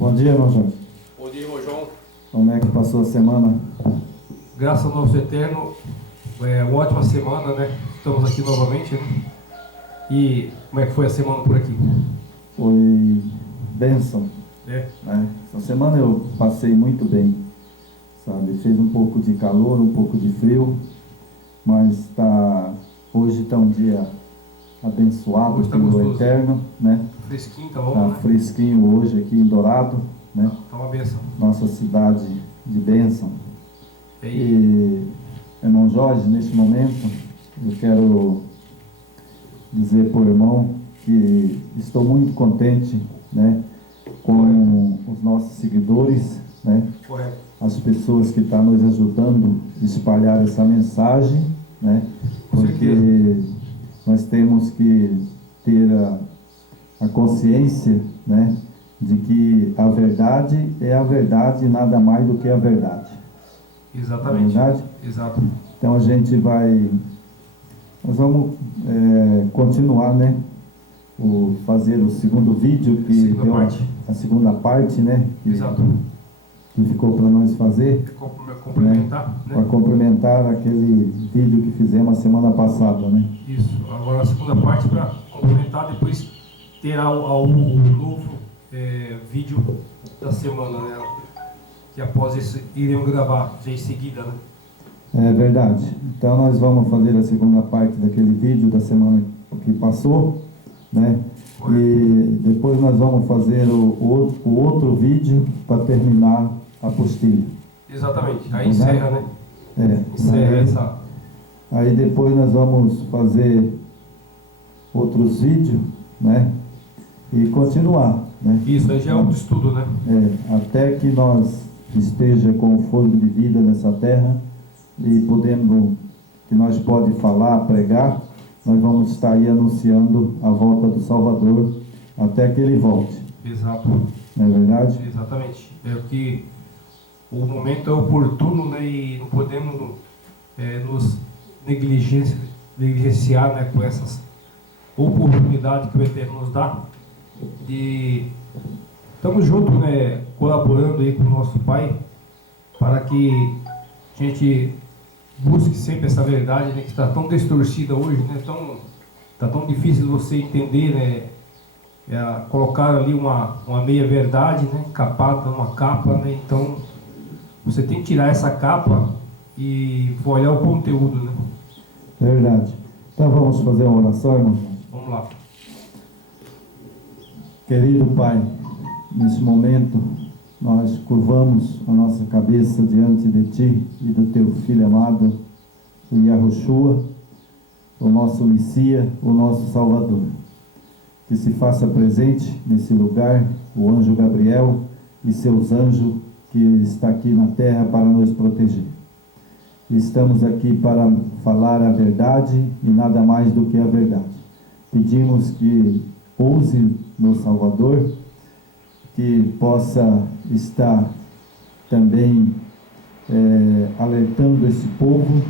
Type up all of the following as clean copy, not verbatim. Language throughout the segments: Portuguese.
Bom dia, irmão Jorge. Bom dia, irmão João. Como é que passou a semana? Graças ao nosso Eterno, uma ótima semana, né? Estamos aqui novamente, né? E como é que foi a semana por aqui? Foi bênção. É. Essa semana eu passei muito bem, sabe? Fez um pouco de calor, um pouco de frio, mas hoje está um dia abençoado Hoje tá pelo gostoso. Eterno, né? Fresquinho, tá bom, Tá né? fresquinho hoje aqui em Dourado, né? Tá uma benção. Nossa cidade de bênção. E E, irmão Jorge, neste momento, eu quero dizer para o irmão que estou muito contente, né, com os nossos seguidores, né, correto. as pessoas que estão nos ajudando a espalhar essa mensagem, né, Com porque certeza. nós temos que ter a consciência, né, de que a verdade é a verdade e nada mais do que a verdade. Exatamente. É verdade? Exato. Então nós vamos continuar, né, fazer o segundo vídeo que Segunda deu parte. a segunda parte, né, Exato. que ficou para nós fazer, Complementar, para né? complementar aquele vídeo que fizemos a semana passada, né? Isso. Agora a segunda parte para complementar, depois terá o novo vídeo da semana, né? Que após isso iremos gravar já em seguida, né? É verdade. Então nós vamos fazer a segunda parte daquele vídeo da semana que passou, né? E depois nós vamos fazer o outro vídeo para terminar a apostila. Exatamente. Aí Né? encerra, né? Encerra essa. Aí depois nós vamos fazer outros vídeos, né? E continuar, né? Isso, aí já é outro estudo, né? Até que nós esteja com o fôlego de vida nessa terra e que nós pode falar, pregar, nós vamos estar aí anunciando a volta do Salvador até que ele volte. Exato. Não é verdade? Exatamente. É o que o momento é oportuno, né? E não podemos nos negligenciar, né? Com essas oportunidades que o Eterno nos dá. Estamos juntos, né? Colaborando aí com o nosso Pai para que a gente busque sempre essa verdade, né, que está tão distorcida hoje, né, está tão difícil você entender, né, colocar ali uma meia verdade, né, capada numa capa, né, então você tem que tirar essa capa e olhar o conteúdo, né. Verdade. Então vamos fazer uma oração, irmão? Vamos lá. Querido Pai, nesse momento nós curvamos a nossa cabeça diante de Ti e do Teu Filho amado, o Yahushua, o nosso Messias, o nosso Salvador. Que se faça presente nesse lugar o anjo Gabriel e seus anjos que está aqui na terra para nos proteger. Estamos aqui para falar a verdade e nada mais do que a verdade. Pedimos que use no Salvador, que possa estar também alertando esse povo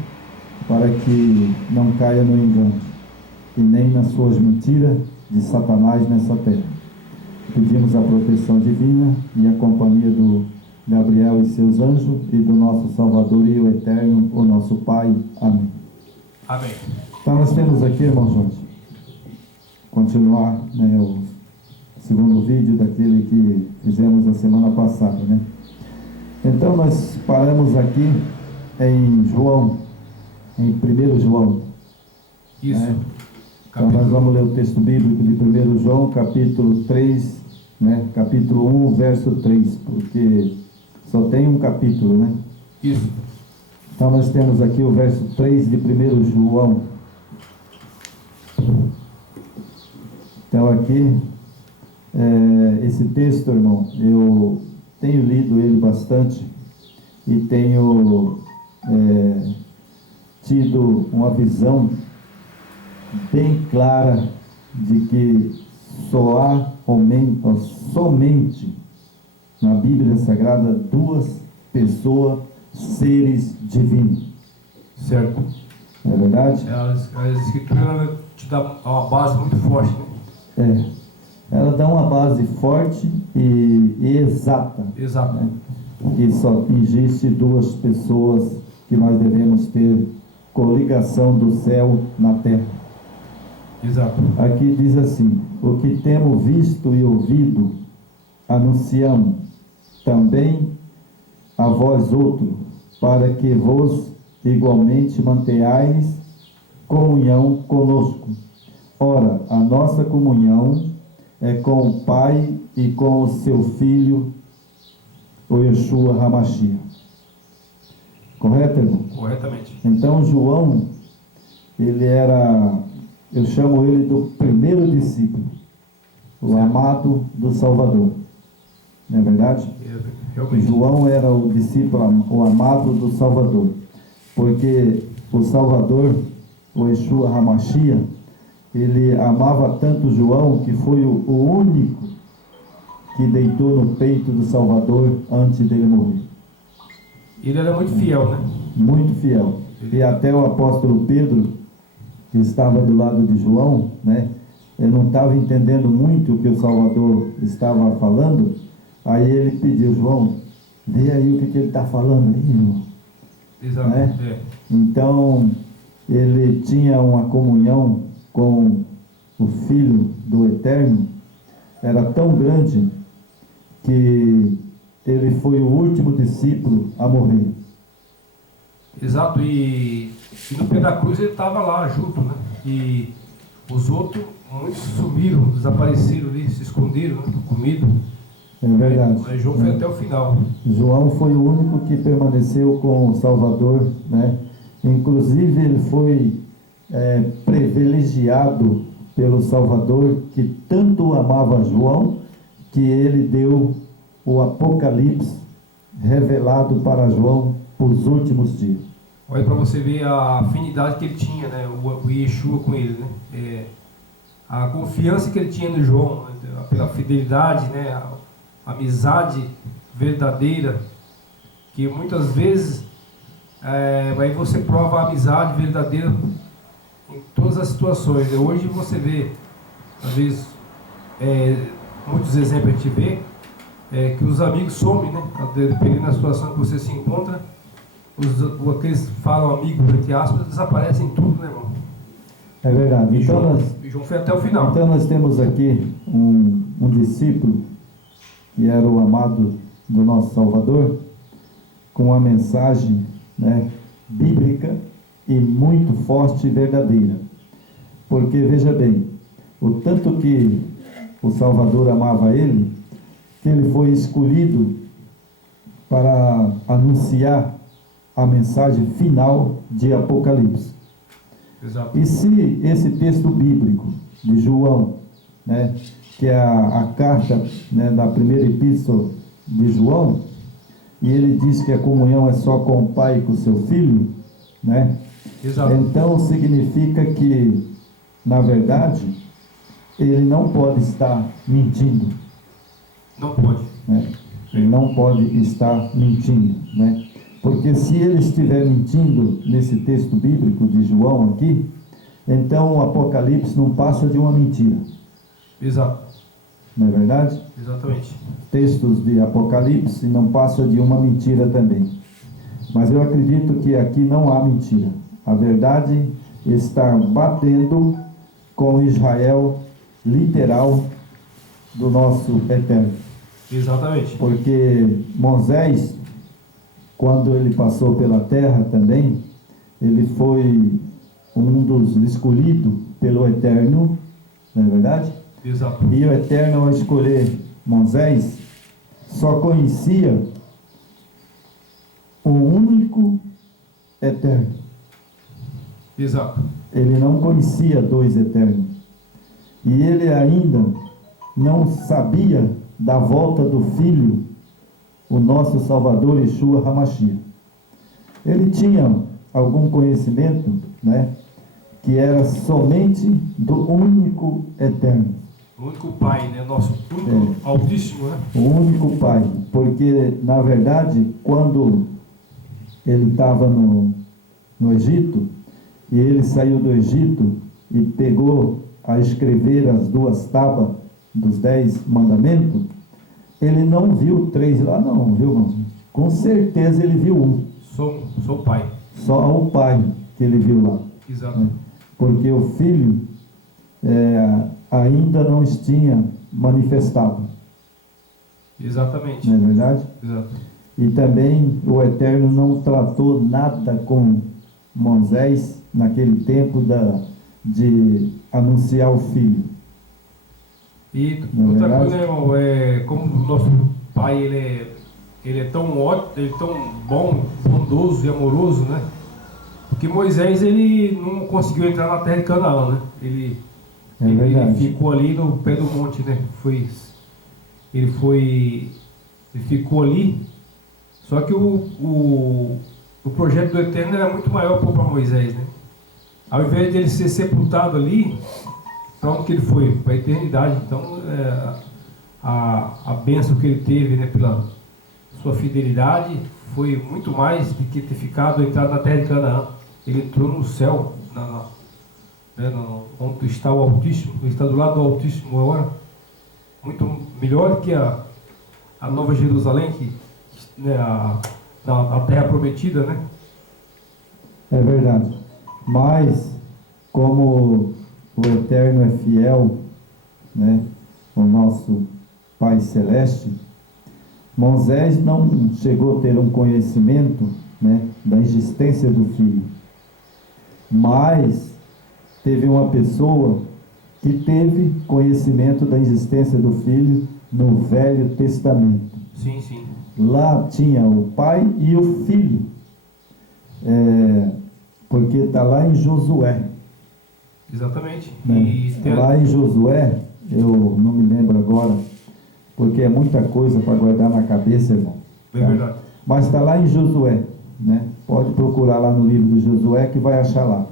para que não caia no engano e nem nas suas mentiras de Satanás nessa terra. Pedimos a proteção divina e a companhia do Gabriel e seus anjos e do nosso Salvador e o Eterno, o nosso Pai. Amém. Amém. Então nós temos aqui, irmão Jorge, continuar, né, o segundo vídeo daquele que fizemos a semana passada, né? Então nós paramos aqui em João, em 1 João. Isso. Né? Então nós vamos ler o texto bíblico de 1 João, capítulo 3, né? Capítulo 1, verso 3, porque só tem um capítulo, né? Isso. Então nós temos aqui o verso 3 de 1 João. Então aqui, esse texto, irmão, eu tenho lido ele bastante e tenho tido uma visão bem clara de que só há somente na Bíblia Sagrada duas pessoas, seres divinos. Certo. Não é verdade? A escritura te dá uma base muito forte, né? ela dá uma base forte e exata, Exato. né? Que só existe duas pessoas que nós devemos ter coligação do céu na terra. Exato. Aqui diz assim: o que temos visto e ouvido, anunciamos também a vós outros, para que vos igualmente mantenhais comunhão conosco. Ora, a nossa comunhão é com o Pai e com o seu Filho, o Yeshua HaMashiach. Correto, irmão? Corretamente. Então, João, ele era, eu chamo ele do primeiro discípulo, o amado do Salvador. Não é verdade? Realmente. João era o discípulo, o amado do Salvador, porque o Salvador, o Yeshua HaMashiach, ele amava tanto João que foi o único que deitou no peito do Salvador antes dele morrer. Ele era muito fiel, né? Muito fiel. E até o apóstolo Pedro, que estava do lado de João, né? Ele não estava entendendo muito o que o Salvador estava falando. Aí ele pediu: João, vê aí o que ele está falando aí, irmão. Exato. Né? É. Então, ele tinha uma comunhão com o Filho do Eterno, era tão grande que ele foi o último discípulo a morrer. Exato. E no pé da cruz ele estava lá junto, né? E os outros, muitos sumiram, desapareceram ali, se esconderam, né? Comido. É verdade. Mas João foi até o final. João foi o único que permaneceu com o Salvador, né? Inclusive ele foi privilegiado pelo Salvador, que tanto amava João, que ele deu o Apocalipse revelado para João os últimos dias. Olha para você ver a afinidade que ele tinha, né? O Yeshua com ele, né? A confiança que ele tinha no João, né? Pela fidelidade, né? A amizade verdadeira, que muitas vezes aí você prova a amizade verdadeira em todas as situações. Hoje você vê, às vezes, muitos exemplos a gente vê, que os amigos somem, né? Dependendo da situação que você se encontra, aqueles falam amigos, entre aspas, desaparecem tudo, né, irmão? É verdade. E Então João foi até o final. Então nós temos aqui um discípulo que era o amado do nosso Salvador, com uma mensagem, né, bíblica e muito forte e verdadeira. Porque, veja bem, o tanto que o Salvador amava ele, que ele foi escolhido para anunciar a mensagem final de Apocalipse. Exato. E se esse texto bíblico de João, né, que é a carta, né, da primeira epístola de João, e ele diz que a comunhão é só com o Pai e com o seu Filho, né? Exato. Então significa que, na verdade, ele não pode estar mentindo. Não pode. Né? Ele não pode estar mentindo, né? Porque se ele estiver mentindo nesse texto bíblico de João aqui, então o Apocalipse não passa de uma mentira. Exato. Não é verdade? Exatamente. Textos de Apocalipse não passam de uma mentira também. Mas eu acredito que aqui não há mentira. A verdade está batendo com Israel literal do nosso Eterno. Exatamente. Porque Moisés, quando ele passou pela terra também, ele foi um dos escolhidos pelo Eterno, não é verdade? Exato. E o Eterno, ao escolher Moisés, só conhecia o único Eterno. Exato. Ele não conhecia dois Eternos. E ele ainda não sabia da volta do Filho, o nosso Salvador, Yeshua HaMashiach. Ele tinha algum conhecimento, né, que era somente do único Eterno. O único Pai, né? Nosso único Altíssimo, né? O único Pai. Porque, na verdade, quando ele estava no Egito, e ele saiu do Egito e pegou a escrever as duas tábuas dos 10 mandamentos, ele não viu 3 lá não, viu, irmão? Com certeza ele viu um. Sou o pai. Só o pai que ele viu lá. Exato. Né? Porque o filho ainda não se tinha manifestado. Exatamente. Não é verdade? Exato. E também o Eterno não tratou nada com Moisés naquele tempo de anunciar o filho. E Não é outra verdade? coisa, né, irmão, como o nosso pai, ele é tão ótimo, ele é tão bom, bondoso e amoroso, né? Porque Moisés, ele não conseguiu entrar na terra de Canaã, né? Ele ficou ali no pé do monte, né? Ele ficou ali, só que o projeto do Eterno era muito maior para Moisés, né? Ao invés de ele ser sepultado ali, para onde que ele foi? Para a eternidade. Então, a bênção que ele teve, né, pela sua fidelidade, foi muito mais do que ter entrado na terra de Canaã. Ele entrou no céu, onde está o Altíssimo. Ele está do lado do Altíssimo agora. Muito melhor que a Nova Jerusalém, né, a terra prometida, né? É verdade. Mas, como o Eterno é fiel, né, o nosso Pai Celeste, Moisés não chegou a ter um conhecimento, né, da existência do Filho. Mas teve uma pessoa que teve conhecimento da existência do Filho no Velho Testamento. Sim, sim. Lá tinha o Pai e o Filho. Porque está lá em Josué. Exatamente. Né? Lá em Josué, eu não me lembro agora, porque é muita coisa para guardar na cabeça, irmão. É verdade. Mas está lá em Josué, né? Pode procurar lá no livro de Josué que vai achar lá.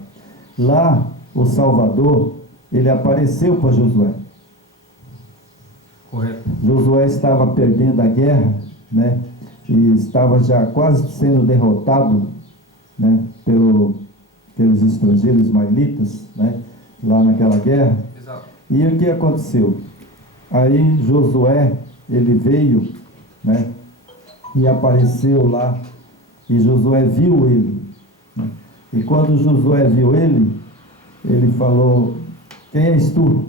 Lá, o Salvador, ele apareceu para Josué. Correto. Josué estava perdendo a guerra, né? E estava já quase sendo derrotado, né? Pelos estrangeiros ismaelitas, né? Lá naquela guerra. Exato. E o que aconteceu? Aí Josué, ele veio, né? E apareceu lá, e Josué viu ele, né? E quando Josué viu ele falou: quem és tu?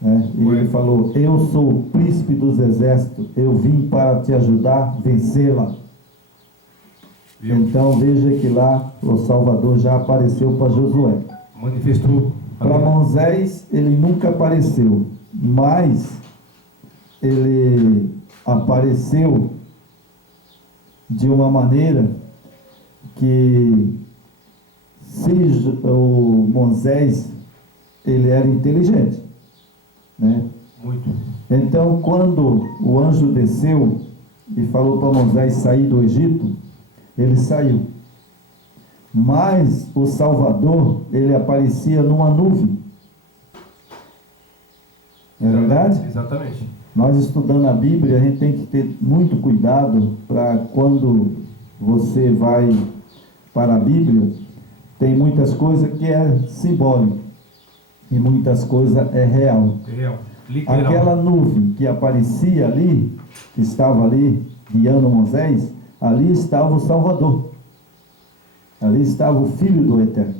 Né? E ele falou: eu sou o príncipe dos exércitos, eu vim para te ajudar a vencê-la. Então veja que lá o Salvador já apareceu para Josué. Manifestou. Para Moisés ele nunca apareceu, mas ele apareceu de uma maneira que, se o Moisés, ele era inteligente, né? Muito. Então quando o anjo desceu e falou para Moisés sair do Egito, ele saiu. Mas o Salvador, ele aparecia numa nuvem. Não é verdade? Exatamente. Nós estudando a Bíblia, a gente tem que ter muito cuidado para quando você vai para a Bíblia, tem muitas coisas que é simbólico e muitas coisas é real. Real. Literal. Aquela nuvem que aparecia ali, que estava ali guiando Moisés, ali estava o Salvador. Ali estava o Filho do Eterno.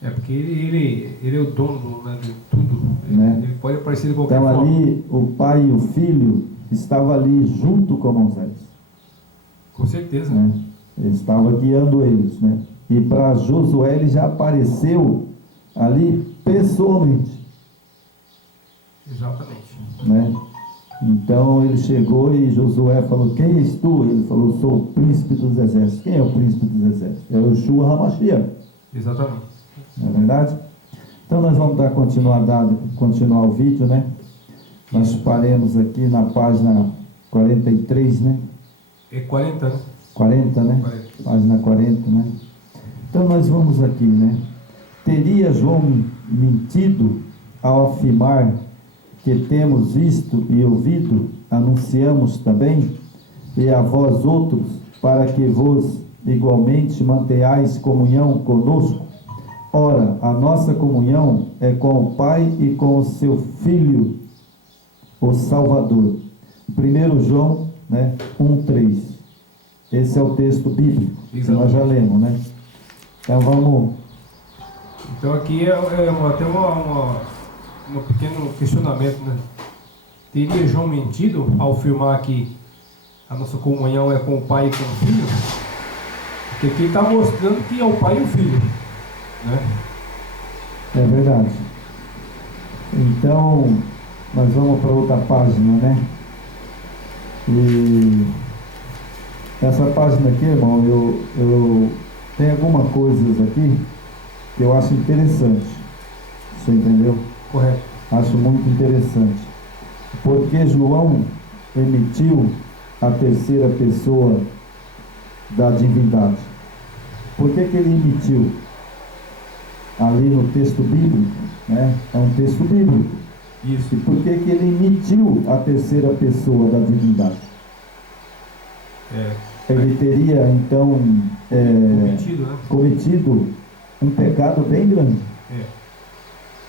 É porque ele é o dono, né, de tudo. Né? Ele pode aparecer de qualquer Então forma. ali o Pai e o Filho estavam ali junto com Moisés. Com certeza. Né? Ele estava guiando eles, né? E para Josué ele já apareceu ali pessoalmente. Exatamente. Né? Então ele chegou e Josué falou: quem és tu? Ele falou: sou o príncipe dos exércitos. Quem é o príncipe dos exércitos? É o Yeshua HaMashiach. Exatamente. Não é verdade? Então nós vamos continuar o vídeo, né? Nós paremos aqui na página 43, né? É 40, né? 40, né? 40. Página 40, né? Então nós vamos aqui, né? Teria João mentido ao afirmar que temos visto e ouvido, anunciamos também, e a vós outros, para que vos igualmente mantenhais comunhão conosco? Ora, a nossa comunhão é com o Pai e com o seu Filho, o Salvador. 1 João, né, 1:3. Esse é o texto bíblico que nós já lemos, né? Então vamos... Então aqui até um pequeno questionamento, né? Teria João mentido ao afirmar que a nossa comunhão é com o Pai e com o Filho? Porque aqui está mostrando que é o Pai e o Filho, né? É verdade. Então, nós vamos para outra página, né? E essa página aqui, irmão, eu tenho algumas coisas aqui que eu acho interessante. Você entendeu? Correto. Acho muito interessante. Porque João emitiu a terceira pessoa da divindade. Por que ele emitiu? Ali no texto bíblico, né? É um texto bíblico. Isso. E por que ele emitiu a terceira pessoa da divindade? Ele teria, então, Cometido, né? cometido um pecado bem grande.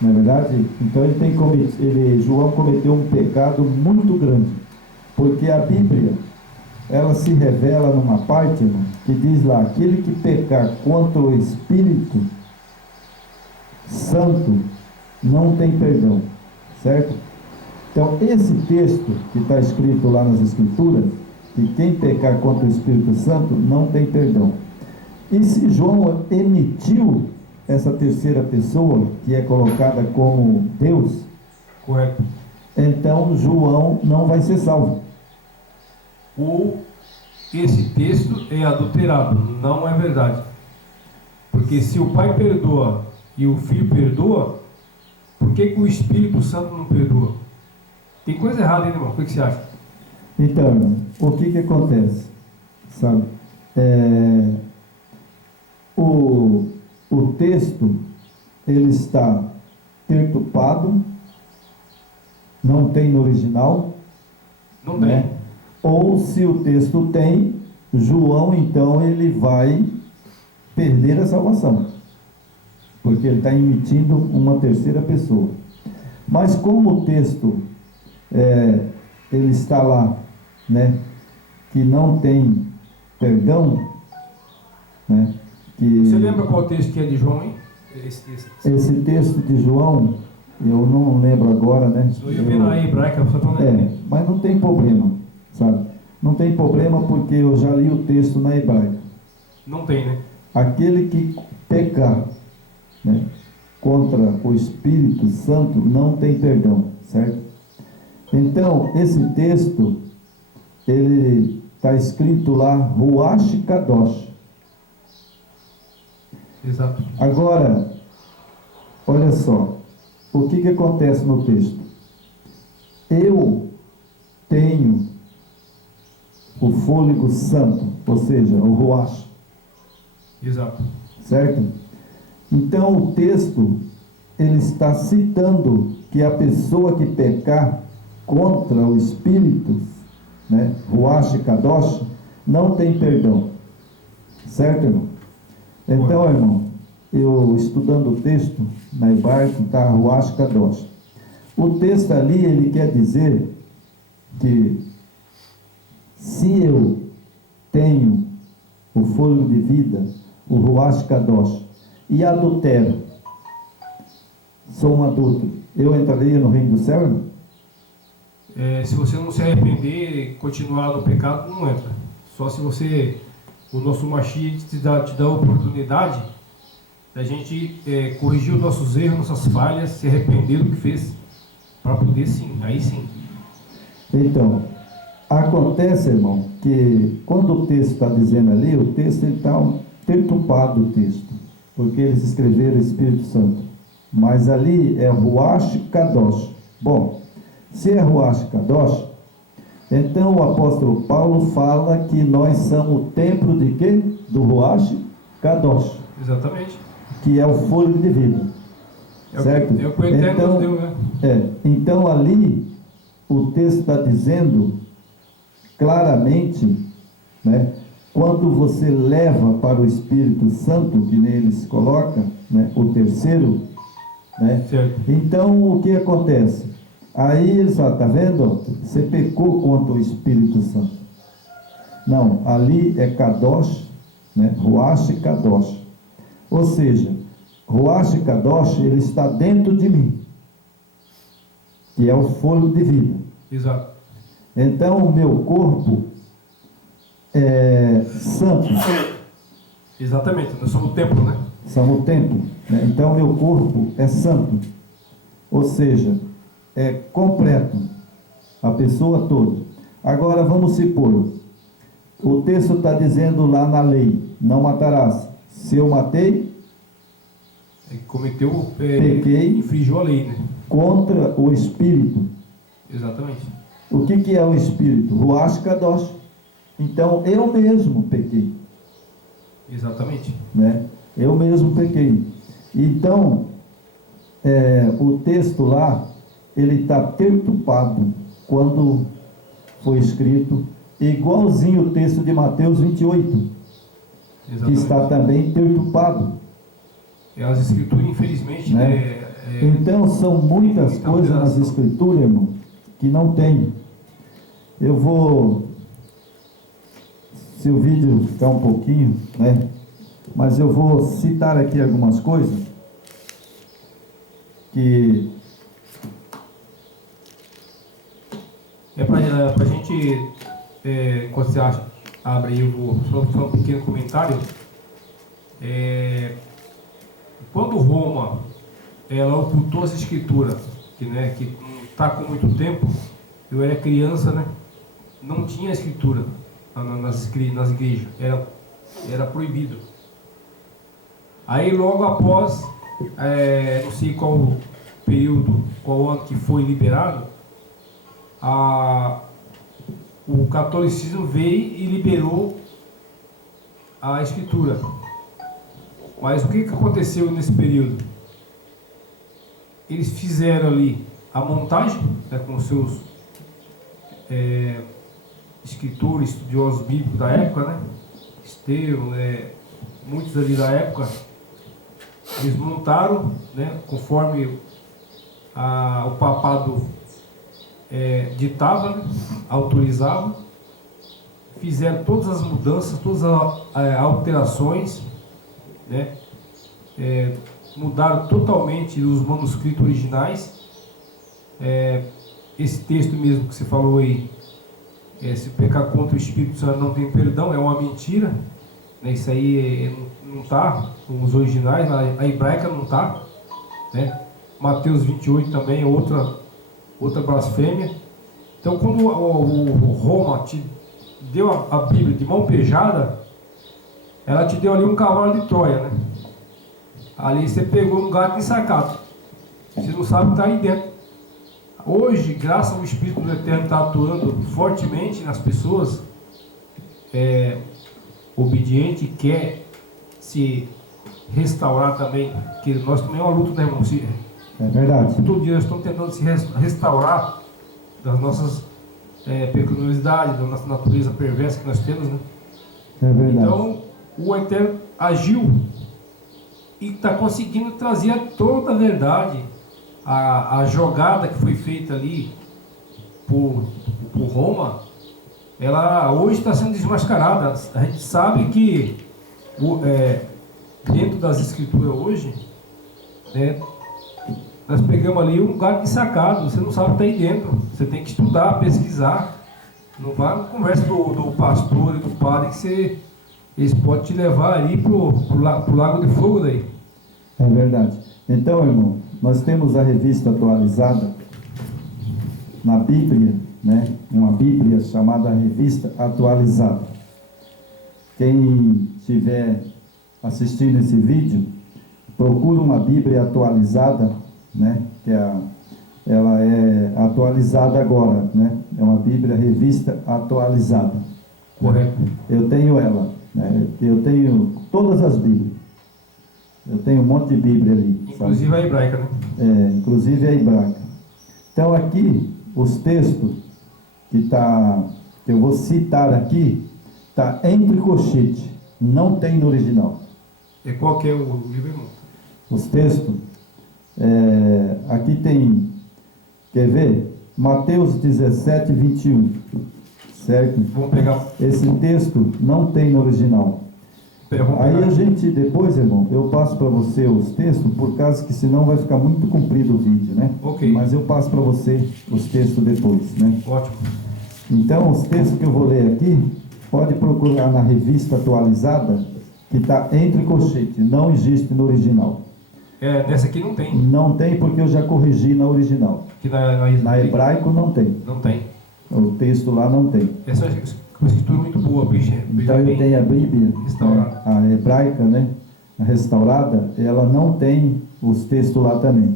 Não é verdade? Então João cometeu um pecado muito grande. Porque a Bíblia, ela se revela numa parte, irmão, que diz lá: aquele que pecar contra o Espírito Santo não tem perdão. Certo? Então, esse texto que está escrito lá nas Escrituras, que quem pecar contra o Espírito Santo não tem perdão. E se João emitiu essa terceira pessoa, que é colocada como Deus, Correto. então João não vai ser salvo. Ou esse texto é adulterado, não é verdade. Porque se o Pai perdoa e o Filho perdoa, por que o Espírito Santo não perdoa? Tem coisa errada aí, irmão. O que você acha? Então, irmão, o que acontece? Sabe? O texto, ele está perturbado, não tem no original. Não tem. Né? Ou se o texto tem, João, então, ele vai perder a salvação. Porque ele está emitindo uma terceira pessoa. Mas como o texto, ele está lá, né, que não tem perdão, né, que... Você lembra qual texto que é de João, hein? Esse texto de João, eu não lembro agora, né? Eu ia ver na hebraica, só para lembrar. Mas não tem problema, sabe? Não tem problema porque eu já li o texto na hebraica. Não tem, né? Aquele que pecar, né, contra o Espírito Santo não tem perdão, certo? Então, esse texto, ele está escrito lá, Ruach Kadosh. Exato. Agora, olha só, o que acontece no texto? Eu tenho o fôlego santo, ou seja, o Ruach. Exato. Certo? Então o texto, ele está citando que a pessoa que pecar contra o Espírito, né, Ruach Kadosh, não tem perdão. Certo, irmão? Então, irmão, eu estudando o texto na hebraico, está Ruach Kadosh. O texto ali, ele quer dizer que se eu tenho o fôlego de vida, o Ruach Kadosh, e adultero, sou um adulto, eu entraria no reino do céu, irmão? Se você não se arrepender e continuar no pecado, não entra. Só se você, o nosso Mashiach te dá a oportunidade da gente corrigir os nossos erros, nossas falhas, se arrepender do que fez, para poder sim, aí sim. Então, acontece, irmão, que quando o texto está dizendo ali, o texto está perturbado, o texto, porque eles escreveram Espírito Santo, mas ali é Ruach Kadosh. Bom, se é Ruach Kadosh, então o apóstolo Paulo fala que nós somos o templo de quê? Do Ruach Kadosh. Exatamente. Que é o fôlego de vida. Certo? É o que o Eterno nos deu, né? Então ali, o texto está dizendo claramente, né, quando você leva para o Espírito Santo, que neles coloca, né, o terceiro, né? Certo. Então o que acontece? Aí eles falam, tá vendo? Você pecou contra o Espírito Santo. Não, ali é Kadosh, né? Ruach Kadosh. Ou seja, Ruach Kadosh, ele está dentro de mim, que é o fôlego de vida. Exato. Então o meu corpo é santo. Exatamente, nós somos o templo, né? São o templo, né? Então meu corpo é santo, ou seja, é completo, a pessoa toda. Agora vamos supor, o texto está dizendo lá na lei, não matarás. Se eu matei, Cometeu, pequei infringiu a lei, né? contra o Espírito. Exatamente. O que é o Espírito? Ruach Kadosh. Então eu mesmo pequei, Exatamente. né? Eu mesmo pequei. Então, o texto lá, ele está perturbado quando foi escrito, igualzinho o texto de Mateus 28, que Exatamente. está também perturbado. As escrituras, infelizmente, Né? Então, são muitas muita coisas nas alteração. escrituras, irmão, que não tem. Eu vou, se o vídeo ficar um pouquinho, né? Mas eu vou citar aqui algumas coisas que pra gente, enquanto você abre aí, eu vou só fazer um pequeno comentário. Quando Roma, ela ocultou as escrituras, que não está com muito tempo, eu era criança, né? Não tinha escritura nas igrejas, era proibido. Aí logo após, não sei qual período, qual ano que foi liberado, o catolicismo veio e liberou a escritura. Mas o que aconteceu nesse período? Eles fizeram ali a montagem, né, com seus escritores, estudiosos bíblicos da época, né? Estevão, muitos ali da época, eles montaram, né, conforme o papado ditava, né, autorizava, fizeram todas as mudanças, todas as alterações, né, mudaram totalmente os manuscritos originais. Esse texto mesmo que você falou aí, se pecar contra o Espírito Santo não tem perdão, é uma mentira, né? Isso aí não está nos originais, a hebraica não está, né? Mateus 28 também é outra blasfêmia. Então, quando o Roma te deu a Bíblia de mão beijada, ela te deu ali um cavalo de Troia, né? Ali você pegou um gato ensacado, você não sabe o que está aí dentro. Hoje, graças ao Espírito do Eterno estar atuando fortemente nas pessoas, obediente, quer se restaurar também, que nós também é uma luta, né, irmão? é verdade. Todo dia nós estamos tentando se restaurar das nossas pecaminosidades, da nossa natureza perversa que nós temos, né? É verdade. Então, o Eterno agiu e está conseguindo trazer toda a verdade. A jogada que foi feita ali por Roma, ela hoje está sendo desmascarada. A gente sabe que dentro das escrituras hoje, nós pegamos ali um gato ensacado, você não sabe o que está aí dentro, você tem que estudar, pesquisar. Não vá na conversa do pastor e do padre que eles podem te levar ali pro lago de fogo daí. É verdade. Então, irmão, nós temos a revista atualizada na Bíblia, né? Uma Bíblia chamada Revista Atualizada. Quem estiver assistindo esse vídeo, procura uma Bíblia atualizada, né? Que ela é atualizada agora, né? É uma Bíblia Revista Atualizada. Correto. Eu tenho ela, né? Eu tenho todas as Bíblias. Eu tenho um monte de Bíblia ali. Inclusive sabe? a hebraica, né? Inclusive a hebraica. Então aqui, os textos que eu vou citar aqui, Está entre colchete, não tem no original. E qual que é o livro, irmão? Os textos, aqui tem, quer ver? Mateus 17, 21, certo? Vamos pegar. Esse texto não tem no original. Vamos Aí pegar. a gente, depois, irmão, eu passo para você os textos, por causa que senão vai ficar muito comprido o vídeo, né? Ok. Mas eu passo para você os textos depois, né? Ótimo. Então, os textos que eu vou ler aqui, pode procurar na revista atualizada, que está entre colchete, não existe no original. Nessa aqui não tem. Não tem porque eu já corrigi na original. Que Na hebraico não tem. Não tem. O texto lá não tem. Essa é uma escritura muito boa, bicho. Então eu tenho a Bíblia, restaurada. a hebraica, né? A restaurada, ela não tem os textos lá também.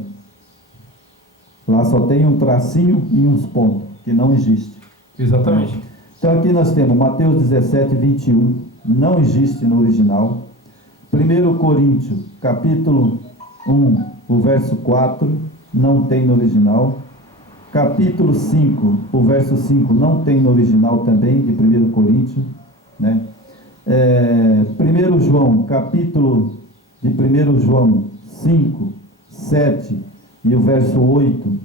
Lá só tem um tracinho e uns pontos, que não existe. Exatamente. Então aqui nós temos Mateus 17, 21, não existe no original. 1 Coríntios, capítulo 1, o verso 4, não tem no original. Capítulo 5, o verso 5, não tem no original também, de 1 Coríntios, né? 1 João, capítulo de 1 João 5, 7 e o verso 8,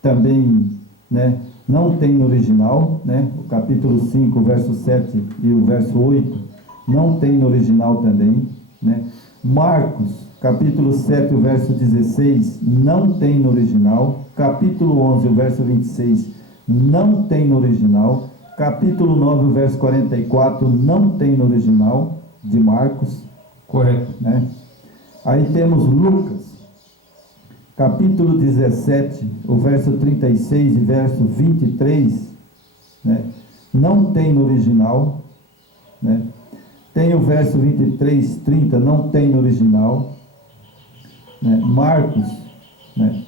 também, né? Não tem no original, né? O capítulo 5, o verso 7 e o verso 8, não tem no original também, né? Marcos, capítulo 7, o verso 16, não tem no original. Capítulo 11, o verso 26, não tem no original. Capítulo 9, o verso 44, não tem no original de Marcos. Correto. Né? Aí temos Lucas, capítulo 17, o verso 36 e verso 23, né? Não tem no original, né? Tem o verso 23, 30, não tem no original, né? Marcos, né?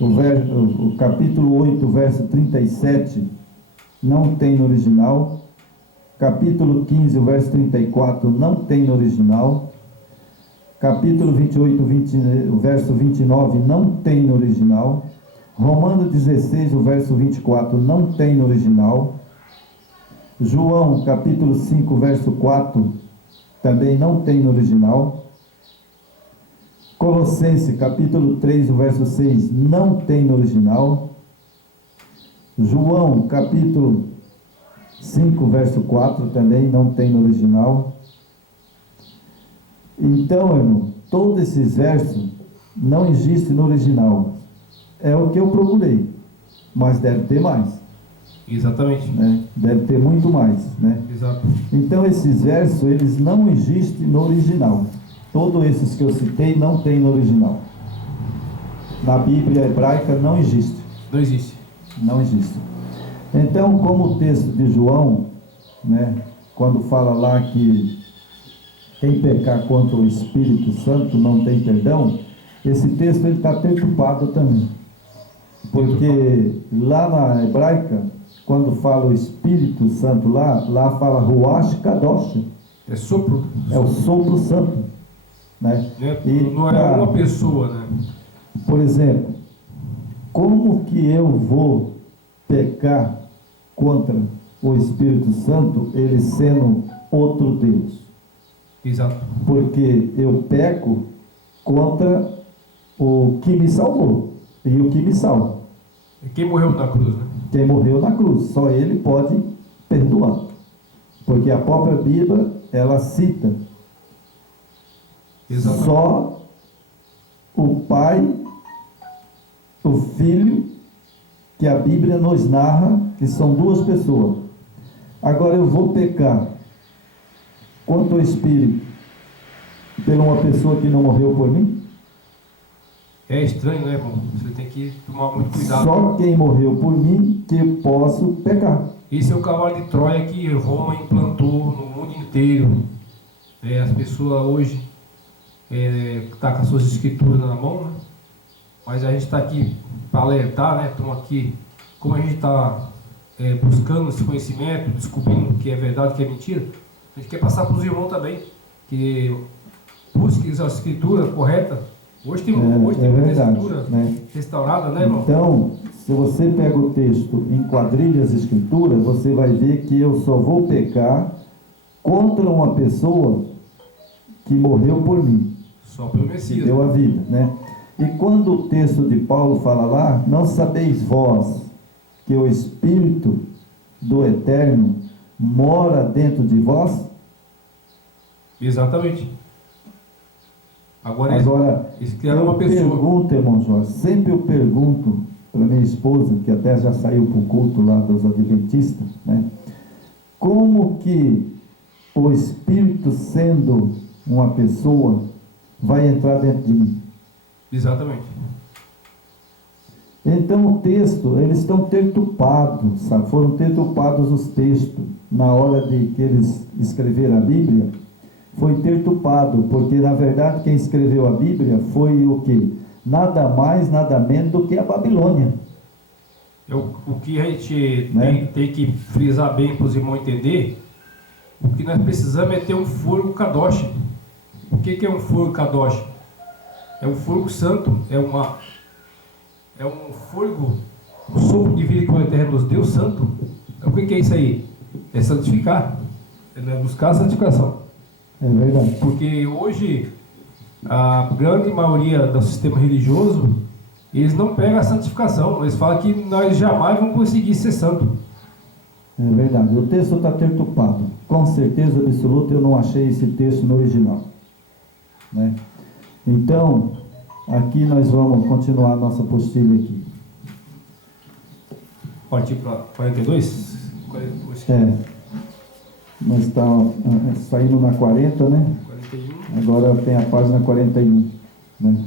O capítulo 8, verso 37, não tem no original. Capítulo 15, o verso 34, não tem no original. Capítulo 28, o verso 29, não tem no original. Romanos 16, o verso 24, não tem no original. João, capítulo 5, verso 4, também não tem no original. Colossenses, capítulo 3, o verso 6, não tem no original. João, capítulo 5, verso 4, também não tem no original. Então, irmão, todos esses versos não existem no original. É o que eu procurei, mas deve ter mais. Exatamente. Né? Deve ter muito mais, né? Exato. Então, esses versos, eles não existem no original. Todos esses que eu citei não tem no original. Na Bíblia hebraica não existe. Não existe. Não existe. Então, como o texto de João, né, quando fala lá que quem pecar contra o Espírito Santo não tem perdão, esse texto ele está perturbado também. Porque lá na hebraica, quando fala o Espírito Santo lá fala Ruach Kadosh. É sopro. É o sopro santo. Né? Não é uma pessoa, né? Por exemplo, como que eu vou pecar contra o Espírito Santo, ele sendo outro Deus? Exato. Porque eu peco contra o que me salvou e o que me salva. Quem morreu na cruz, né? Quem morreu na cruz, só ele pode perdoar. Porque a própria Bíblia, ela cita Exatamente. só o Pai, o Filho, que a Bíblia nos narra que são duas pessoas. Agora eu vou pecar contra o Espírito por uma pessoa que não morreu por mim? É estranho, né, irmão? Você tem que tomar muito cuidado. Só quem morreu por mim que eu posso pecar. Esse é o cavalo de Troia que Roma implantou no mundo inteiro. As pessoas hoje estão com as suas escrituras na mão, né? Mas a gente está aqui para alertar, né? Estamos aqui, como a gente está buscando esse conhecimento, descobrindo o que é verdade e o que é mentira, a gente quer passar para os irmãos também, que busquem a escritura correta. Hoje tem muita verdade, escritura, né, restaurada, né, irmão? Então, se você pega o texto, enquadrilha as escrituras, você vai ver que eu só vou pecar contra uma pessoa que morreu por mim, Só pelo que Messias. deu a vida, né? E quando o texto de Paulo fala lá, não sabeis vós que o Espírito do Eterno mora dentro de vós? Exatamente. Agora eles criaram eu uma pessoa. pergunto, irmão Jorge, sempre eu pergunto para minha esposa, que até já saiu para o culto lá dos adventistas, né? Como que o Espírito, sendo uma pessoa, vai entrar dentro de mim? Exatamente. Então o texto, eles estão deturpados, sabe? Foram deturpados os textos na hora de que eles escreveram a Bíblia. Foi deturpado, porque na verdade quem escreveu a Bíblia foi o que? Nada mais, nada menos do que a Babilônia. O que a gente Né? tem que frisar bem para os irmãos entender, o que nós precisamos é ter um fogo kadosh. O que é um fogo kadosh? É um fogo santo, é um fogo, o sopro de vida que o Eterno nos deu, santo. O que é isso aí? É santificar, é buscar a santificação. É verdade. Porque hoje a grande maioria do sistema religioso, eles não pegam a santificação, eles falam que nós jamais vamos conseguir ser santo. É verdade. O texto está deturpado. Com certeza absoluta eu não achei esse texto no original, né? Então, aqui nós vamos continuar a nossa apostila aqui. Partir para 42? 42. Nós estamos saindo na 40, né? 41. Agora tem a página 41, né?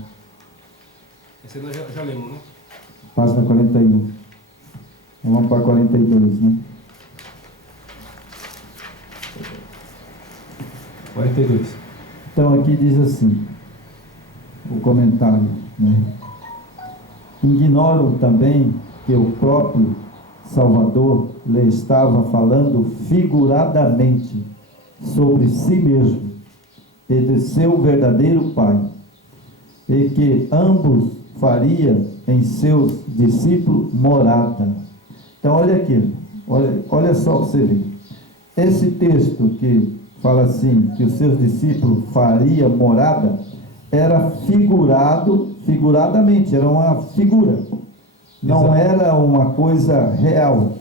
Esse nós já lemos, né? Página 41. Então, vamos para 42, né? 42. Então aqui diz assim, o comentário, né? Ignoram também que o próprio Salvador lhe estava falando figuradamente sobre si mesmo e de seu verdadeiro Pai, e que ambos faria em seus discípulos morada. Então olha aqui, olha só para você ver. Esse texto que fala assim, que os seus discípulos faria morada, era figuradamente, era uma figura. Não Exato. era uma coisa real.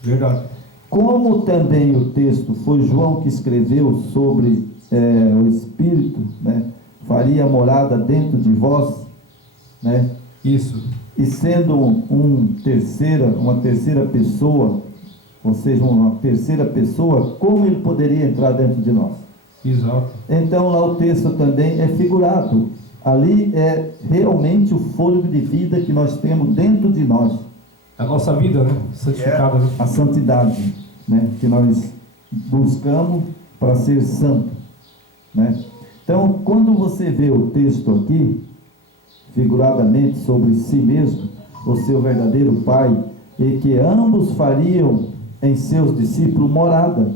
Verdade. Como também o texto foi João que escreveu sobre o Espírito, né, faria morada dentro de vós, né, Isso. e sendo uma terceira pessoa, ou seja, uma terceira pessoa, como ele poderia entrar dentro de nós? Exato. Então lá o texto também é figurado. Ali é realmente o fôlego de vida que nós temos dentro de nós. A nossa vida, né? Santificada. Né? A santidade, né? Que nós buscamos para ser santo, né? Então, quando você vê o texto aqui, figuradamente sobre si mesmo, o seu verdadeiro Pai, e que ambos fariam em seus discípulos morada.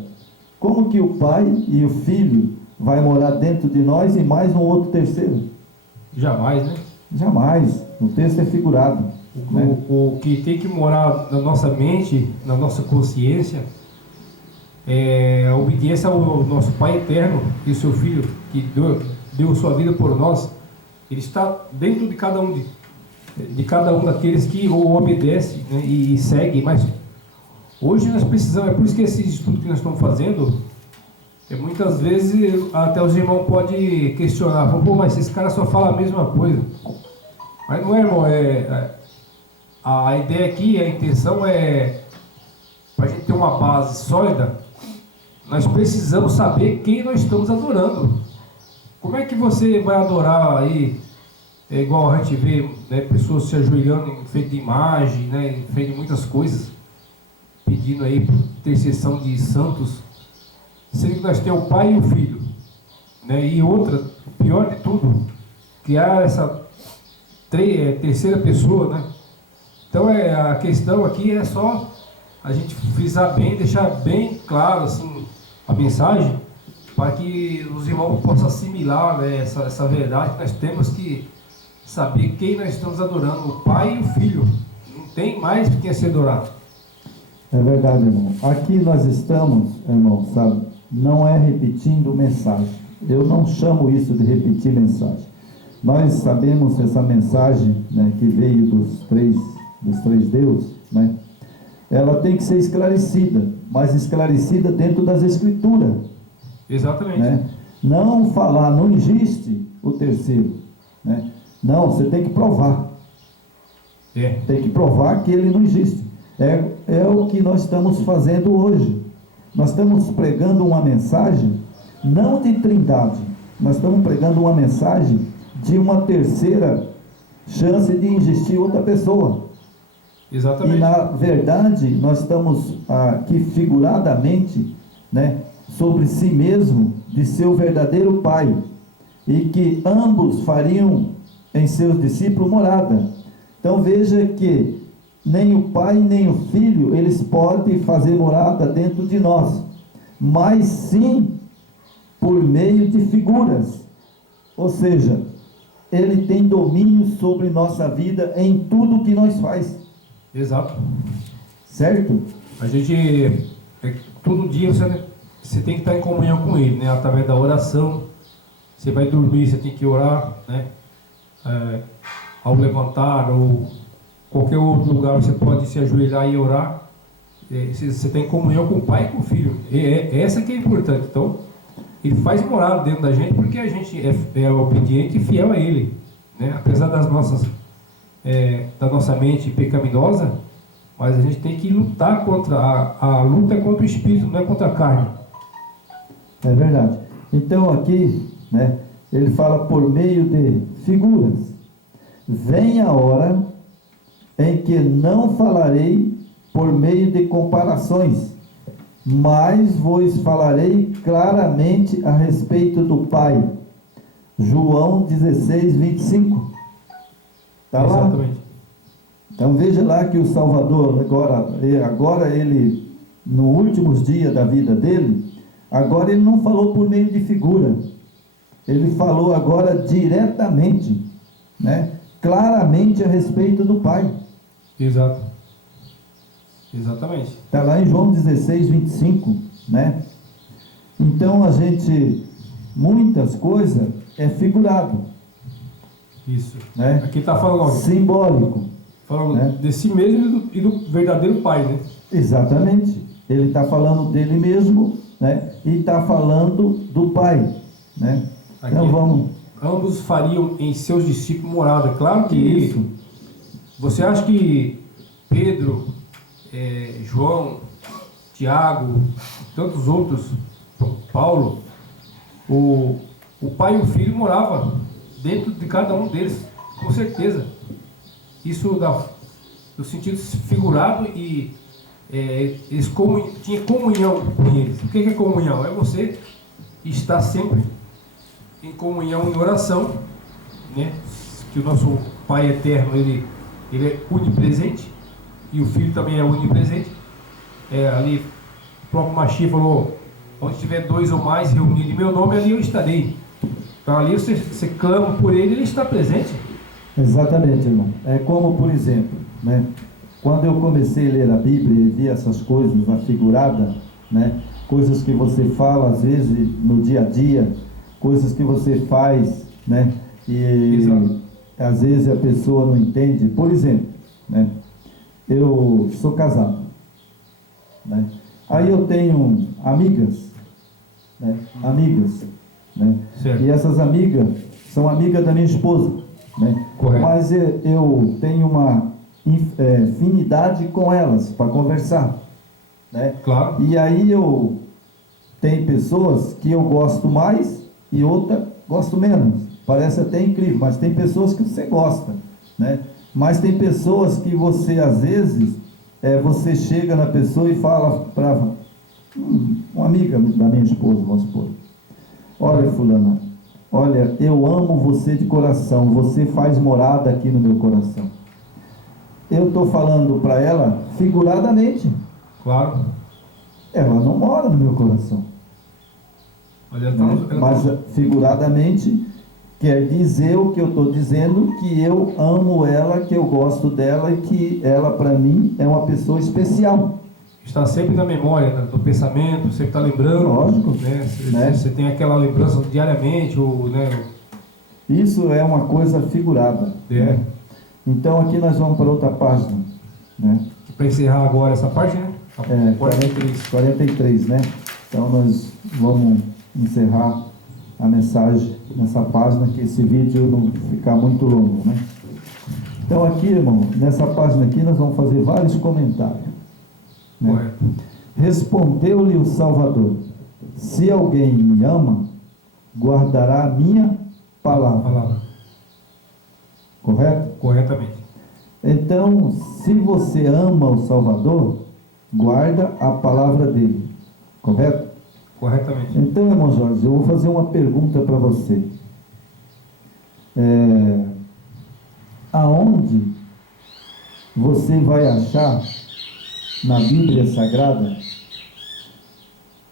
Como que o Pai e o Filho vai morar dentro de nós e mais um outro terceiro? Jamais, né? Jamais. O texto é figurado, né? O que tem que morar na nossa mente, na nossa consciência, é a obediência ao nosso Pai eterno e o seu Filho, que deu sua vida por nós. Ele está dentro de cada um daqueles que o obedece, né, e segue. Mas hoje nós precisamos, é por isso que esse estudo que nós estamos fazendo, muitas vezes até os irmãos podem questionar, pô, mas esse cara só fala a mesma coisa. Mas não é, irmão, a ideia aqui, a intenção é, para a gente ter uma base sólida, nós precisamos saber quem nós estamos adorando. Como é que você vai adorar aí, igual a gente vê, né, pessoas se ajoelhando em frente de imagem, né, em frente de muitas coisas, pedindo aí intercessão de santos, sendo que nós temos o Pai e o Filho, né? E outra, pior de tudo, criar essa terceira pessoa, né? Então a questão aqui é só a gente frisar bem, deixar bem claro assim a mensagem, para que os irmãos possam assimilar, né, essa verdade. Nós temos que saber quem nós estamos adorando, o Pai e o Filho. Não tem mais quem ser adorado. É verdade, irmão. Aqui nós estamos, irmão, sabe, não é repetindo mensagem. Eu não chamo isso de repetir mensagem. Nós sabemos essa mensagem, né, que veio dos três deuses, né, ela tem que ser esclarecida, mas esclarecida dentro das Escrituras. Exatamente. Né? Não falar, não existe o terceiro. Né? Não, você tem que provar. Tem que provar que ele não existe. É o que nós estamos fazendo hoje. Nós estamos pregando uma mensagem, não de trindade, nós estamos pregando uma mensagem de uma terceira chance de existir outra pessoa. Exatamente. E na verdade, nós estamos aqui figuradamente, né, sobre si mesmo, de seu verdadeiro Pai, e que ambos fariam em seus discípulos morada. Então veja que nem o Pai nem o Filho, eles podem fazer morada dentro de nós, mas sim por meio de figuras. Ou seja, ele tem domínio sobre nossa vida em tudo que nós faz. Exato. Certo? A gente, todo dia você tem que estar em comunhão com ele, né? Através da oração. Você vai dormir, você tem que orar, né? Ao levantar ou qualquer outro lugar você pode se ajoelhar e orar. Você tem comunhão com o Pai e com o Filho. Essa que é importante. Então, ele faz morada dentro da gente porque a gente é obediente e fiel a ele, né? Apesar das nossas da nossa mente pecaminosa, mas a gente tem que lutar contra a luta é contra o espírito, não é contra a carne. É verdade. Então aqui, né, ele fala por meio de figuras. Vem a hora em que não falarei por meio de comparações, mas vos falarei claramente a respeito do Pai. João 16, 25. Está lá? Exatamente. Então veja lá que o Salvador, agora ele, nos últimos dias da vida dele, agora ele não falou por meio de figura, ele falou agora diretamente, né, claramente a respeito do Pai. Exato. Exatamente. Está lá em João 16, 25, né? Então a gente, muitas coisas é figurado. Isso. Né? Aqui está falando simbólico. Falando, né, de si mesmo e do verdadeiro Pai, né? Exatamente. Ele está falando dele mesmo, né? E está falando do Pai, né? Aqui, então vamos. Ambos fariam em seus discípulos morada. Claro que Isso. Você acha que Pedro, João, Tiago, tantos outros, Paulo, o Pai e o Filho moravam dentro de cada um deles, com certeza. Isso no sentido figurado e eles tinham comunhão com eles. O que é comunhão? É você estar sempre em comunhão, em oração, né? Que o nosso Pai eterno, ele é onipresente e o Filho também é onipresente. Ali o próprio Machia falou: onde tiver dois ou mais reunidos em meu nome, ali eu estarei. Então ali você clama por ele está presente. Exatamente, irmão. É como, por exemplo, né, quando eu comecei a ler a Bíblia e vi essas coisas afiguradas, né, coisas que você fala às vezes no dia a dia, coisas que você faz, né, e Exato. Às vezes a pessoa não entende. Por exemplo, né, eu sou casado, né, aí eu tenho amigas, né, né, e essas amigas são amigas da minha esposa. Né? Mas eu tenho uma afinidade com elas para conversar, né? Claro. E aí tem pessoas que eu gosto mais e outra gosto menos. Parece até incrível, mas tem pessoas que você gosta, né? Mas tem pessoas que você às vezes você chega na pessoa e fala para uma amiga da minha esposa, vamos supor: olha, fulana, olha, eu amo você de coração, você faz morada aqui no meu coração. Eu estou falando para ela figuradamente. Claro. Ela não mora no meu coração. Mas figuradamente quer dizer o que eu estou dizendo, que eu amo ela, que eu gosto dela e que ela para mim é uma pessoa especial. está sempre na memória, né, do pensamento, sempre está lembrando. Lógico, né? né? Você tem aquela lembrança diariamente, ou, né? Isso é uma coisa figurada. É. Então aqui nós vamos para outra página, né? Para encerrar agora essa parte, né? É, 43, né? Então nós vamos encerrar a mensagem nessa página, que esse vídeo não ficar muito longo, né? Então aqui, irmão, nessa página aqui nós vamos fazer vários comentários, né? Correto. Respondeu-lhe o Salvador: se alguém me ama, guardará a minha palavra. Palavra. Correto? Corretamente. Então, se você ama o Salvador, guarda a palavra dele. Correto? Corretamente. Então, irmão Jorge, eu vou fazer uma pergunta para você. Aonde você vai achar na Bíblia Sagrada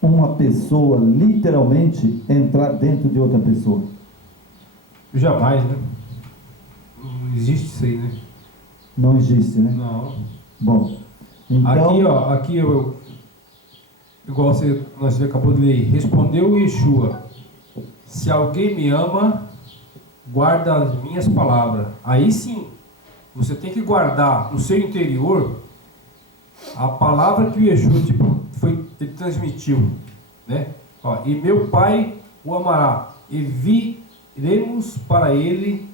uma pessoa literalmente entrar dentro de outra pessoa? Jamais, né? Não existe isso aí, né? Não existe, né? Não. Bom, então... Aqui igual nós acabou de ler, respondeu Yeshua: se alguém me ama, guarda as minhas palavras. Aí sim, você tem que guardar no seu interior a palavra que o Yeshua ele transmitiu, né? Ó, e meu Pai o amará, e viremos para ele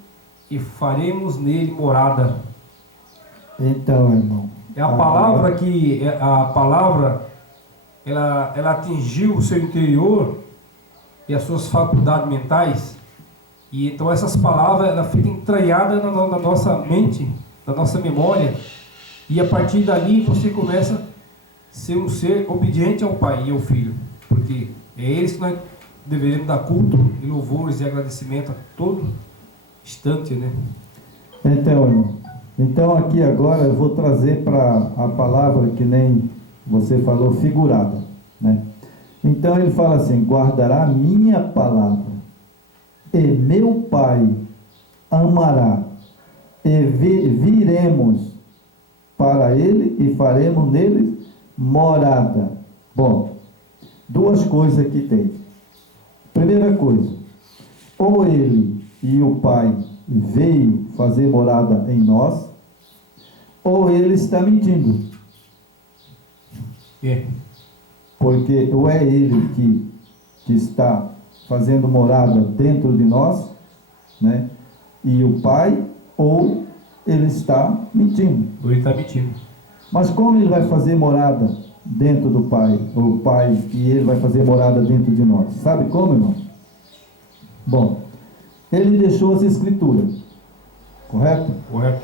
e faremos nele morada. Então, irmão, É a palavra ela atingiu o seu interior e as suas faculdades mentais, e então essas palavras ela fica entranhada na nossa mente, na nossa memória, e a partir dali você começa a ser um ser obediente ao Pai e ao Filho, porque é eles que nós deveremos dar culto e louvores e agradecimento a todo instante, né? Então, irmão, então aqui agora eu vou trazer para a palavra que nem você falou, figurada, né? Então ele fala assim: guardará minha palavra, e meu Pai amará, e viremos para ele e faremos nele morada. Bom, duas coisas que tem. Primeira coisa, ou ele e o Pai veio fazer morada em nós, ou ele está mentindo. É. Porque ou é ele que está fazendo morada dentro de nós, né? E o Pai, ou ele está mentindo. Ou ele está mentindo. Mas como ele vai fazer morada dentro do Pai, ou o Pai e ele vai fazer morada dentro de nós? Sabe como, irmão? Bom, ele deixou as Escrituras, correto? Correto.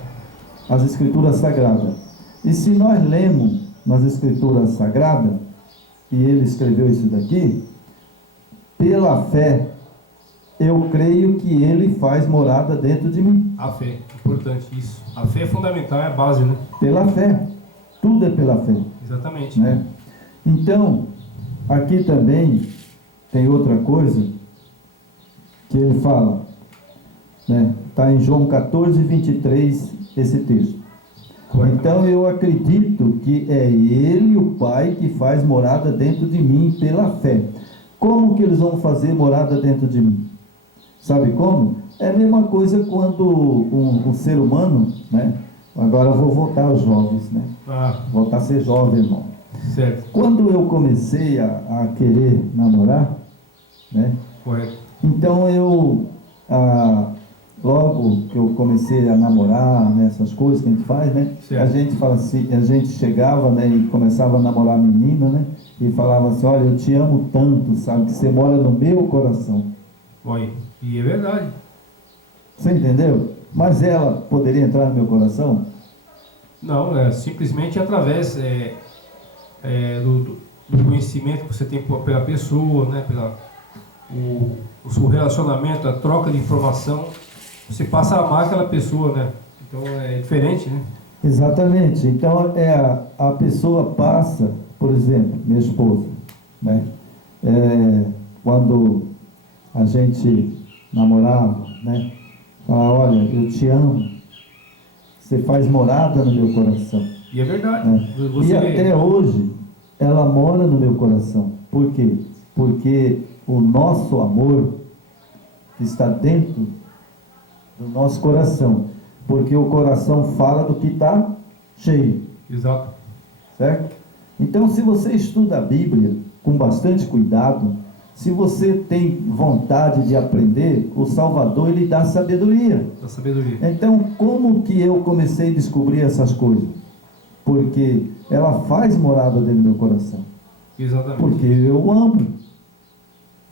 As Escrituras Sagradas. E se nós lemos nas Escrituras Sagradas, e ele escreveu isso daqui, pela fé, eu creio que ele faz morada dentro de mim. A fé, importante isso. A fé é fundamental, é a base, né? Pela fé. Tudo é pela fé. Exatamente. Né? Então, aqui também tem outra coisa que ele fala, né? Está em João 14, 23, esse texto. Então eu acredito que é ele, o Pai, que faz morada dentro de mim pela fé. Como que eles vão fazer morada dentro de mim? Sabe como? É a mesma coisa quando um ser humano, né? Agora eu vou voltar aos jovens, né? Voltar a ser jovem, irmão. Certo. Quando eu comecei a querer namorar, né? Correto. Então eu, logo que eu comecei a namorar, né, essas coisas que a gente faz, né? Certo. A gente fala assim, a gente chegava, né, e começava a namorar a menina, né? E falava assim: olha, eu te amo tanto, sabe? Que você mora no meu coração. Olha, e é verdade. Você entendeu? Mas ela poderia entrar no meu coração? Não, é simplesmente através do conhecimento que você tem pela pessoa, né? O seu relacionamento, a troca de informação, você passa a amar aquela pessoa, né? Então é diferente, né? Exatamente. Então a pessoa passa, por exemplo, minha esposa, né? Quando a gente namorava, né? Falava: olha, eu te amo, você faz morada no meu coração. E é verdade. Né? E até hoje, ela mora no meu coração. Por quê? Porque o nosso amor está dentro do nosso coração. Porque o coração fala do que está cheio. Exato. Certo? Então, se você estuda a Bíblia com bastante cuidado, se você tem vontade de aprender, o Salvador, ele dá sabedoria. Da sabedoria. Então, como que eu comecei a descobrir essas coisas? Porque ela faz morada dentro do meu coração. Exatamente. Porque eu amo.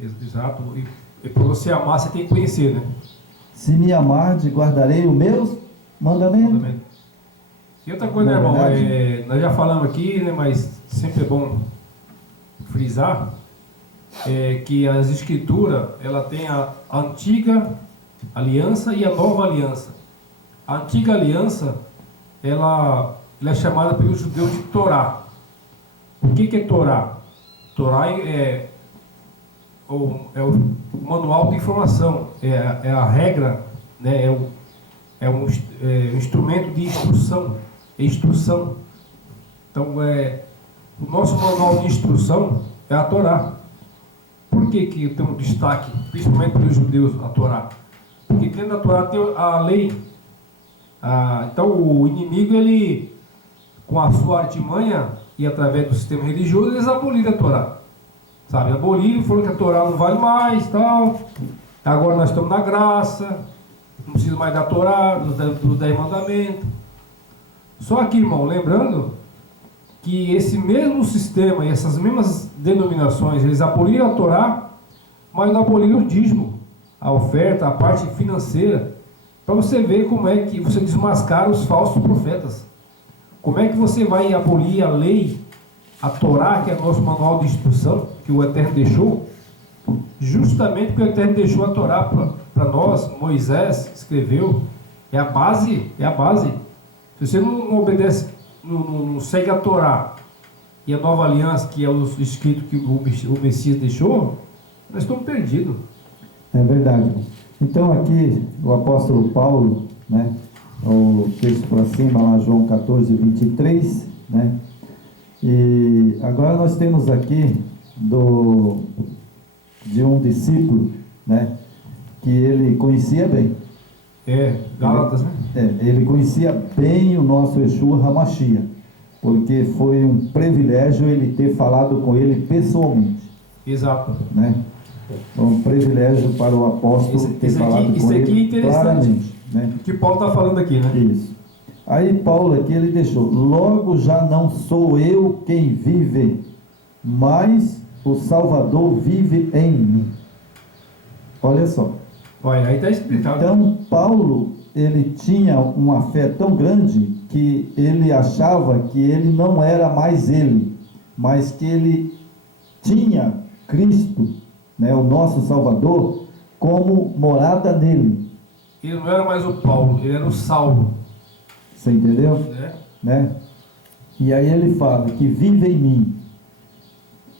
Exato. E para você amar, você tem que conhecer, né? Se me amardes, guardarei os meus mandamentos. E outra coisa, né, irmão? Nós já falamos aqui, né, mas sempre é bom frisar que as escrituras, ela tem a antiga aliança e a nova aliança. A antiga aliança, ela é chamada pelos judeus de Torá. O que é Torá? Torá é o manual de informação, é a regra, né, é um instrumento de instrução. Então, o nosso manual de instrução é a Torá. Por que tem um destaque, principalmente pelos judeus, a Torá? Porque dentro da Torá tem a lei. Então, o inimigo, ele, com a sua artimanha e através do sistema religioso, eles aboliram a Torá. Sabe, aboliram, falaram que a Torá não vale mais, tal. Agora nós estamos na graça, não precisa mais da Torá, dos 10 mandamentos. Só que, irmão, lembrando que esse mesmo sistema e essas mesmas denominações, eles aboliram a Torá, mas não aboliram o dízimo, a oferta, a parte financeira, para você ver como é que você desmascara os falsos profetas. Como é que você vai abolir a lei, a Torá, que é nosso manual de instrução, que o Eterno deixou, justamente porque o Eterno deixou a Torá para nós, Moisés escreveu, é a base. Se você não obedece, não segue a Torá e a nova aliança, que é o escrito que o Messias deixou, nós estamos perdidos. É verdade. Então aqui o apóstolo Paulo, né, o texto para cima, lá João 14, 23, né, e agora nós temos aqui de um discípulo, né, que ele conhecia bem. Gálatas, né? Ele conhecia bem o nosso Yeshua HaMashiach, porque foi um privilégio ele ter falado com ele pessoalmente. Exato. Né? Foi um privilégio para o apóstolo ter falado com ele claramente. Né? O que Paulo está falando aqui, né? Isso. Aí Paulo aqui ele deixou: logo já não sou eu quem vive, mas o Salvador vive em mim. Olha só. Olha, aí está explicado. Então Paulo, ele tinha uma fé tão grande que ele achava que ele não era mais ele, mas que ele tinha Cristo, né, o nosso Salvador, como morada nele. Ele não era mais o Paulo, ele era o Saulo. Você entendeu? Né? E aí ele fala que vive em mim.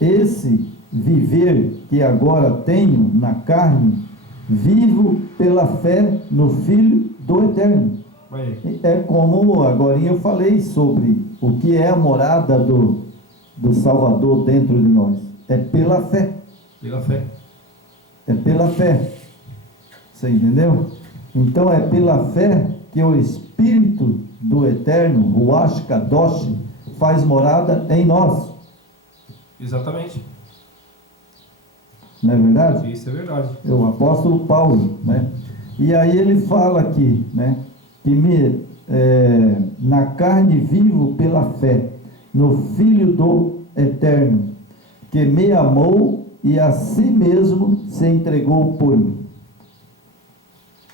Esse viver que agora tenho na carne, vivo pela fé no Filho do Eterno. É como agora eu falei sobre o que é a morada do Salvador dentro de nós. É pela fé. Pela fé. É pela fé. Você entendeu? Então é pela fé que o Espírito do Eterno, Ruach Kadosh, faz morada em nós. Exatamente. Não é verdade? Isso é verdade. É o apóstolo Paulo, né? E aí ele fala aqui, né? Que na carne vivo pela fé no Filho do Eterno, que me amou e a si mesmo se entregou por mim.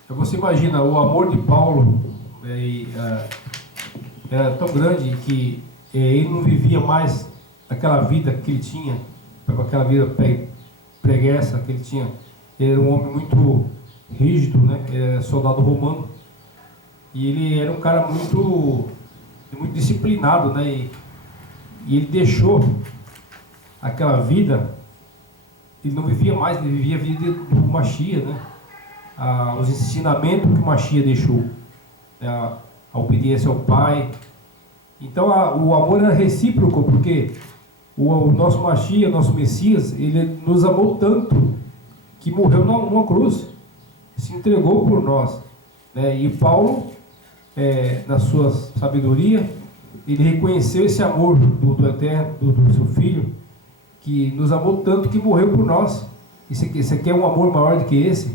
Você imagina, o amor de Paulo era tão grande que ele não vivia mais aquela vida que ele tinha, aquela vida preguiça que ele tinha. Ele era um homem muito rígido, né? Ele era soldado romano, e ele era um cara muito disciplinado, né? E ele deixou aquela vida. Ele não vivia mais, ele vivia a vida do Mashiach, né? Os ensinamentos que o Mashiach deixou, a obediência ao Pai. Então o amor era recíproco, porque O nosso Mashiach, o nosso Messias, ele nos amou tanto que morreu numa cruz, se entregou por nós, né? E Paulo, na sua sabedoria, ele reconheceu esse amor do Eterno, do seu Filho, que nos amou tanto que morreu por nós. E você quer um amor maior do que esse?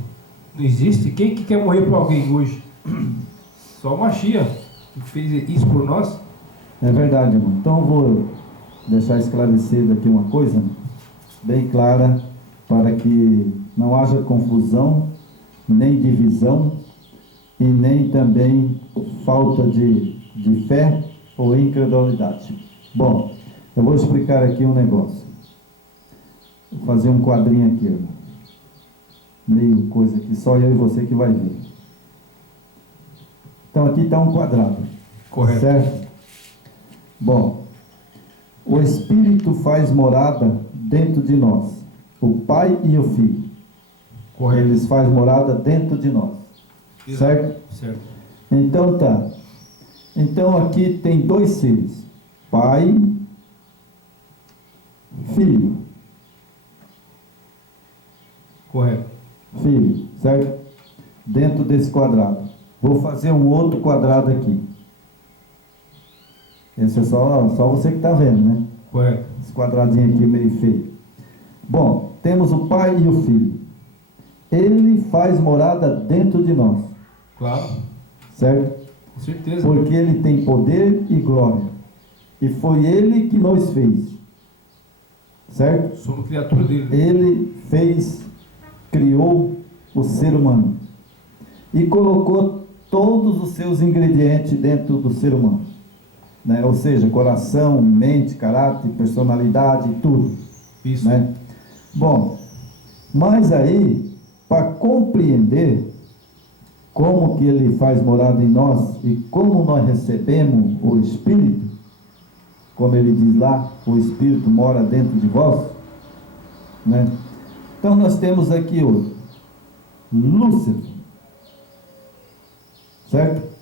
Não existe. Quem que quer morrer por alguém hoje? Só o Mashiach que fez isso por nós. É verdade, irmão. Então eu vou deixar esclarecida aqui uma coisa bem clara, para que não haja confusão, nem divisão, e nem também falta de fé ou incredulidade. Bom, eu vou explicar aqui um negócio. Vou fazer um quadrinho aqui, irmão. Meio coisa que só eu e você que vai ver. Então aqui está um quadrado. Correto. Certo? Bom, o Espírito faz morada dentro de nós, o Pai e o Filho. Correto. Eles fazem morada dentro de nós. Certo? Certo. Então tá. Então aqui tem dois seres: Pai, Filho. Correto. Filho, certo? Dentro desse quadrado. Vou fazer um outro quadrado aqui. Esse é só você que está vendo, né? Correto. Esse quadradinho aqui meio feio. Bom, temos o Pai e o Filho. Ele faz morada dentro de nós. Claro. Certo? Com certeza. Porque ele tem poder e glória. E foi ele que nos fez. Certo? Somos criatura dele. Ele criou o ser humano e colocou todos os seus ingredientes dentro do ser humano, né? Ou seja, coração, mente, caráter, personalidade, tudo. Isso. Né? Bom, mas aí, para compreender como que ele faz morada em nós e como nós recebemos o Espírito, como ele diz lá, o Espírito mora dentro de vós, né? Então nós temos aqui hoje Lúcifer, certo?